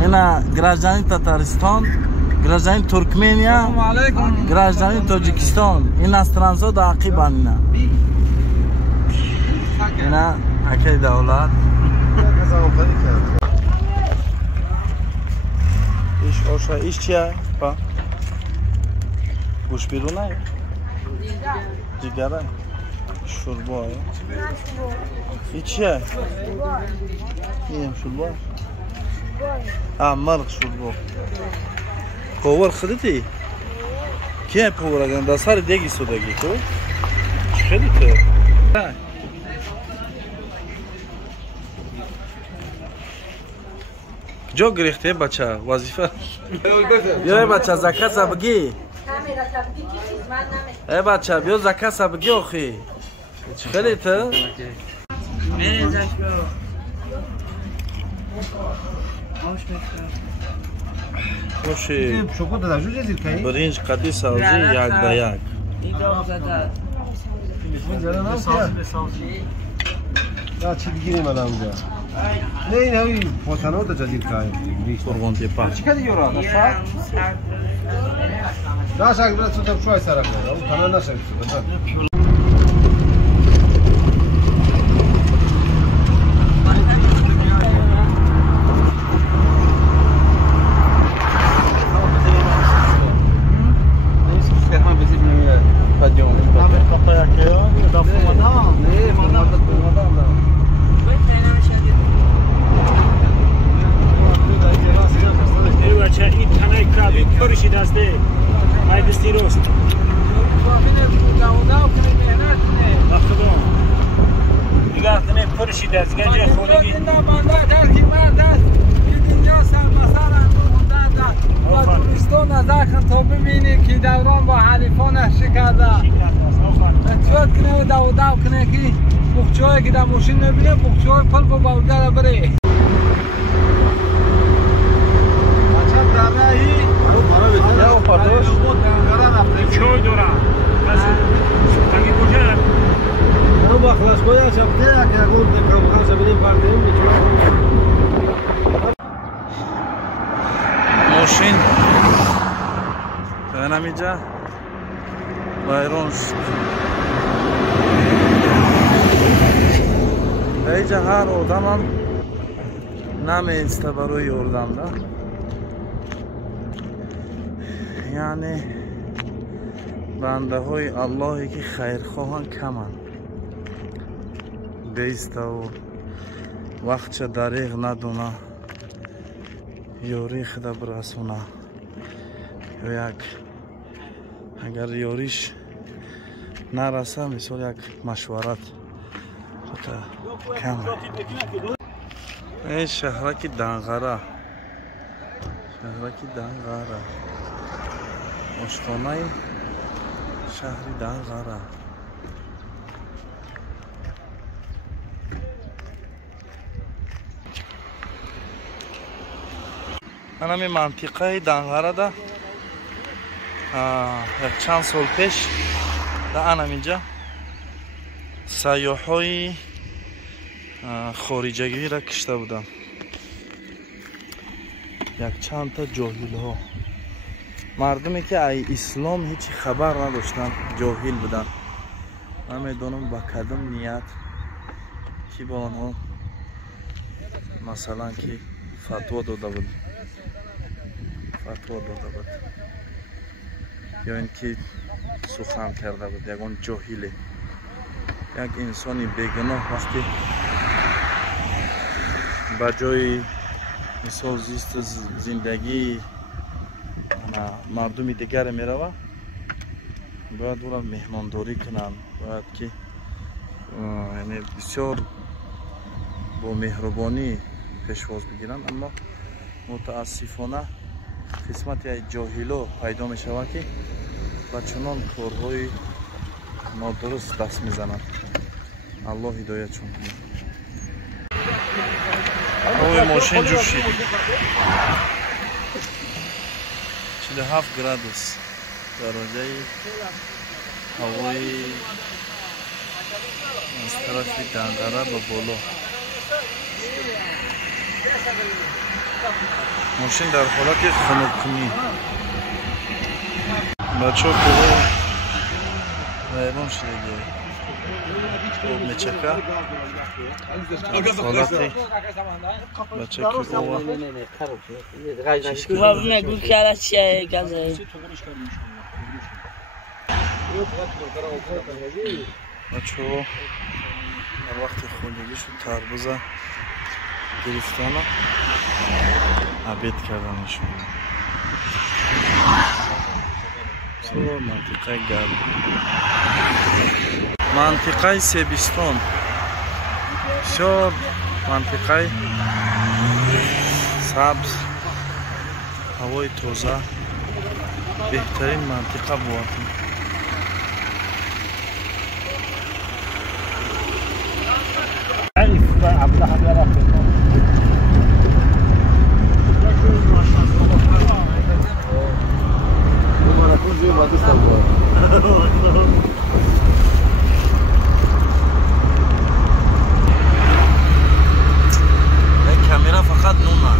اینا گراجانی تاتارستان، گراجانی ترکمنیا، گراجانی تاجیکستان. این استرانزا داقی بانینا. اینا اکی دولت. ایش آشا ایش چیه؟ با گوش بیرونه؟ دیگره؟ شوربا. این چیه؟ این شوربا. مرغ شوربا. پاور خریدی؟ کیه پاور اگر در سر دیگی سودگی تو؟ خیلی تو. جو گریخته بچه وظیفه. بیا بچه زکات بگی. ای بچه بیا زکات بگی آخی. خیلی تو؟ خوشی برنج قدی سازی یک به یک. چی بگیریم الان اونجا؟ نه این هایی پوتانو دا جدید کاریم قربان تیپا چی کردی یورا؟ نه شاید برای تو شوی سرک نده اون پناه نشد دوران با حریفانش شکرده چوت کنه و دو کنه که بخچه که در ماشین نبینه بخچه پل با بودر بره بچه دره هی یا پاتوش چوی دوران تنگی کجا رو با خلاص کویا چپته اگر گول دیگه خاصه بینیم پارتیم ماشین نمیجا وایرون شد اینجا هر آدم هم نمیسته برای یردن ده یعنی بنده های اللهی که خیرخواهان کمن بیسته و وقت چه دریغ ندونه یوری خدا برسونه یک اگر یاریش نرسه مثال یک مشورت کم این شهرکی دنغره آشخانه شهری دنغره من همین منطقه دنغره ده یک چند سال پیش در اینجا سیاحای خارجی را کشته بودم یک چند تا جاهل ها مردمی که ای اسلام هیچ خبر نداشتن جاهل بودن من میدونم با کدام نیت که با آنها مثلا که فتوا داده بود یا اینکه سخن کرده بود یگان جاهله یک انسانی بیگناه وقتی با جای مثال زیست زندگی مردمی دیگر می روه باید او را مهمانداری کنند باید که یعنی بسیار با مهربانی پیشواز بگیرند اما متاسفانه قسمت ای جاهلا پیدا می شود که با چنان کارهای نادرست دست می زنند الله هدایت چون کنه روی ماشین جوشید 47 گرادوس дароҷаи ҳавои аз тарафи Данғара ба боло. мошин дар ҳолати хунуккунӣ. бачаҳо пурро вайрон шуда об мечака. ҳолати бачаки ова бачаҳо дар вақти хунугӣ шуд тарбуза гирифтана обед карданашон. мантиқаи гарм, мантиқаи Себистон, бисёр мантиқаи сабз, ҳавои тоза, беҳтарин мантиқа буд. камера фақат нуна.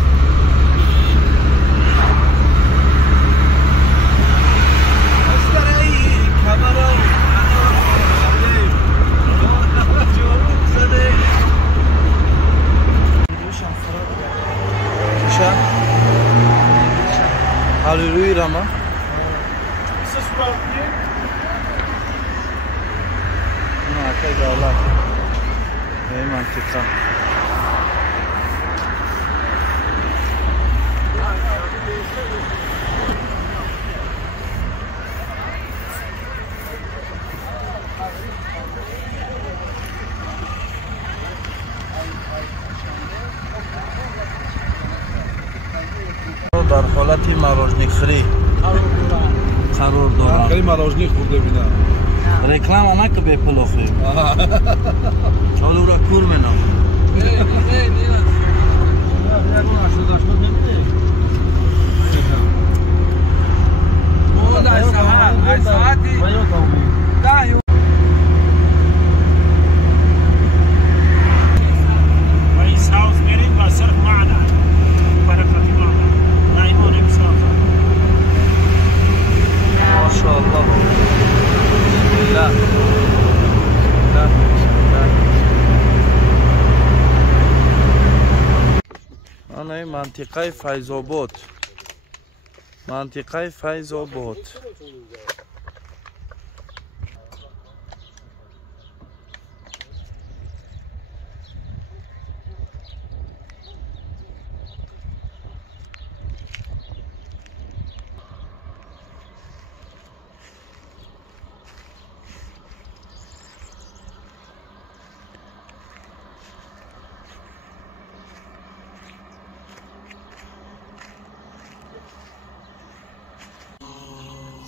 Halleluja Rama. Kijk Allah. Nee man, dit kan. در حالت مراجنخری قرار دارم. خیلی مراجنخ خورده بینم. رکلام هم که به پلو خوریم. چالو را کور منم. منطقه فیض‌آباد، منطقه فیض‌آباد.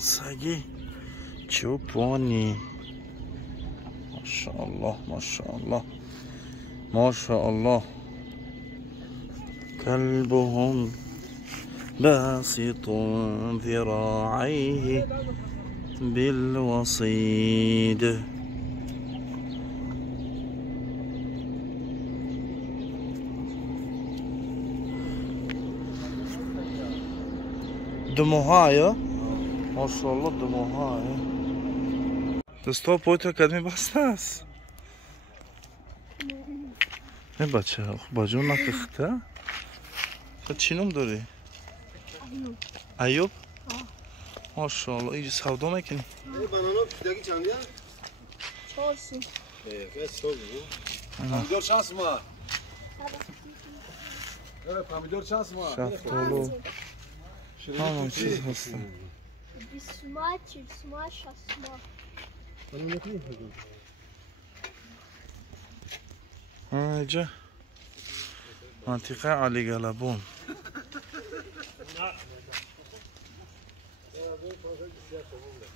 سگی چوپانی ماشاءالله ماشاءالله ماشاءالله كلبهم باسط ذراعيه بالوصيد دموهايا ماشاءالله دموهای دستا پایت را کدمی بسته است. این بچه باجون نکخته؟ تو چی نام داری؟ ایوب؟ ماشاءالله اینجا سودا میکنی؟ بانانا پیداگی چندیه؟ 4 سو. پامیدور چند سوما؟ پامیدور چند سوما؟ شفتالو همون چیز هستن. 20 سوما، 40 سوما، 60 سوما. اینجا منطقه علی گلبون.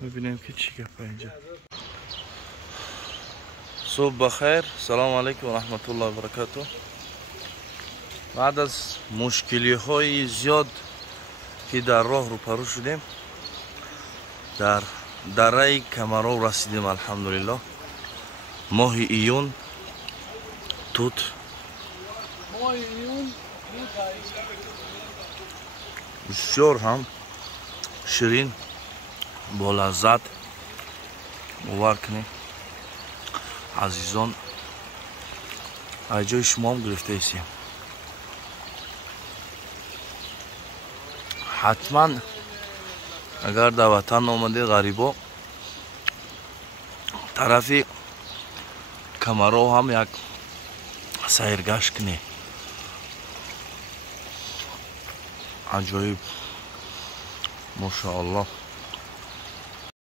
ببینیم که چی گفته اینجا. صبح بخیر، سلام علیکم و رحمت الله و برکاته. بعد از مشکلی های زیاد که در راه رو پرو شدیم، дар дараи Камаров расидем. Алҳамдулиллоҳ. Моҳи июн тут бисёр ҳам ширин бо лаззат бовар кунед азизон. айҷои шумоам гирифтаистем. ҳатман агар дар ватан омаде ғарибо тарафи Камаров ҳам як сайргашт кунед. аҷоиб, мошааллоҳ.